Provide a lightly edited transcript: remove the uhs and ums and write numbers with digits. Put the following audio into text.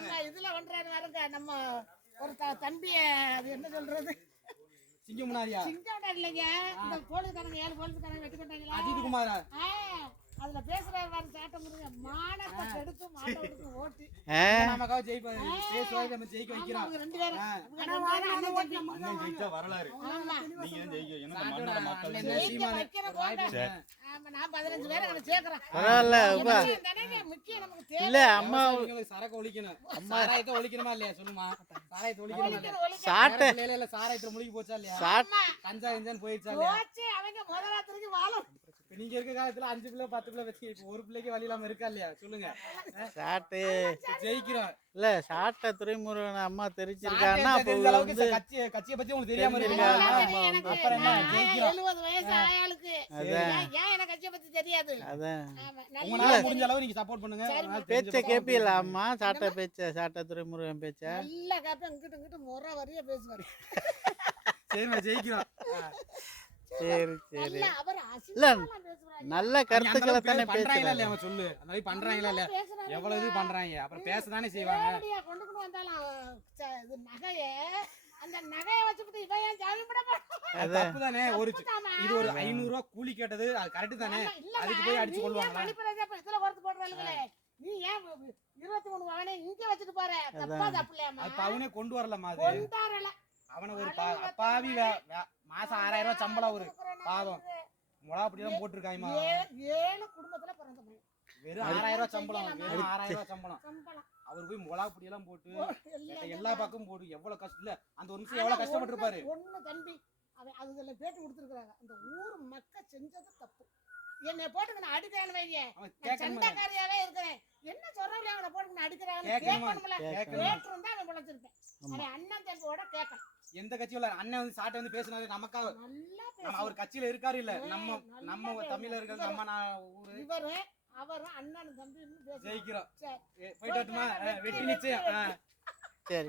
நம்ம இதுல பண்றாரு பாருங்க நம்ம ஒரு தம்பிய அது என்ன சொல்றது சிங்கம் முன்னாடியா சிங்கம் இல்லைங்க இந்த போலீஸ்காரங்க 7 போலீஸ்காரங்க வெட்டி போட்டாங்களா அஜித் குமாரா அதுல பேசுறாரு பாரு சாட்டம் முருங்க மானத்தை எடுத்து மாட்ட எடுத்து ஓட்டி நமக்காக ஜெயிப்பாரு பேசுவாரு நம்ம ஜெயிக்க வைக்கிறோம் ரெண்டு பேரும் அண்ணன் ஜெயிச்சா வரலாறு நீங்க ஜெயிக்க என்ன மண்ணோட மக்கள் ஜெயிக்க வைக்கிற போங்க ஆமா நான் 15 பேரை அங்க சேர்க்கறேன் பரவாயில்ல முக்கியம் நமக்கு தேவை இல்ல அம்மா சரக்கு ஒழிக்கணும் சாராயத்தை ஒழிக்கணுமா இல்லையா சொல்லுமா சாராயத்தை ஒழிக்கணும் சாட்டை இல்ல சாராயத்தை முழுகி போச்சா இல்லையா கஞ்சா கஞ்சான்னு போயிடுச்சா போச்சு அவங்க முதலாத்திற்கு வாழும் நீங்க இருக்க காலத்துல 5 பிள்ளை 10 பிள்ளை வச்சு இப்ப ஒரு பிள்ளைக்கு வழி இல்லாம இருக்கா இல்லையா சொல்லுங்க சாட்டு ஜெயிக்கிறோம் இல்ல சாட்டை துறைமுருகன் அம்மா தெரிஞ்சிருக்காங்கன்னா கட்சியை பத்தி உங்களுக்கு தெரியாம இருக்கு அப்புறம் என்ன ஜெயிக்கிறோம் 70 வயசு ஆயாளுக்கு ஏன் எனக்கு கட்சியை பத்தி தெரியாது அதான் உங்களால முடிஞ்ச அளவு நீங்க சப்போர்ட் பண்ணுங்க பேச்ச கேப்பீல அம்மா சாட்டை பேச்ச சாட்டை துறைமுருகன் பேச்ச நல்ல கேப்ப இங்கிட்டு முறை வரைய பேசுவாரு சரிமா ஜெயிக்கிறோம் சரி சரி அவர் இல்ல நல்ல கருத்துக்களை தானே பண்றாங்களா இல்லையா அவன் சொல்லு அந்த மாதிரி பண்றாங்களா இல்ல எவ்வளவு இது பண்றாங்க அப்புறம் பேசதானே செய்வாங்க கொண்டு வந்தாலும் இது நகைய அந்த நகையை வச்சுட்டு இவன் ஏன் ஜாமீன் போட மாட்டான் தப்புதானே ஒரு இது ஒரு 500 ரூபாய் கூலி கேட்டது அது கரெக்ட் தானே அதுக்கு போய் அடிச்சு கொள்வாங்க இதுல கொடுத்து போடுறாங்களே நீ ஏன் 23 பவனே இங்க வச்சுட்டு போற தப்பா தப்புலையாமா அப்ப அவனே கொண்டு வரலமா அது கொண்டு வரல அவன ஒரு அப்பாவி மாசம் 6000 ரூபாய் சம்பளம் ஒரு பாவம் முளா அப்படிதான் போட்டுருக்காங்கம்மா 7 குடும்பத்துல பிறந்த பையன் வெறும் 6000 ரூபாய் சம்பளம் வெறும் 6000 ரூபாய் சம்பளம் அவர் போய் முளா புடியெல்லாம் போட்டு எல்லா பக்கமும் போட்டு எவ்வளவு கஷ்டம் இல்ல அந்த ஒரு நிமிஷம் எவ்வளவு கஷ்டப்பட்டு இருப்பாரு ஒண்ணு தம்பி அதுல பேட்டி கொடுத்துருக்காங்க அந்த ஊர் மக்கள் செஞ்சது தப்பு என்னை போட்டுங்க நான் அடிக்கிறேன்னு வைங்க சண்டைக்காரியாவே இருக்கிறேன் என்ன சொல்றவங்க அவனை போட்டு அடிக்கிறாங்க கேட்கணும்ல கேட்டிருந்தா அவன் பிழைச்சிருப்பேன் அவன் அண்ணன் தம்பியோட கேட்கணும் எந்த கட்சியில அண்ணன் வந்து சாட்டை வந்து பேசினாரு நமக்காக நம்ம அவர் கட்சியில இருக்காரு இல்ல நம்ம தமிழர்கள் நம்ம ஊரு இவரு அவரும் அண்ணன் தம்பி ஜெயிக்கிறோம் போயிட்டு வெற்றி நிச்சயம் சரி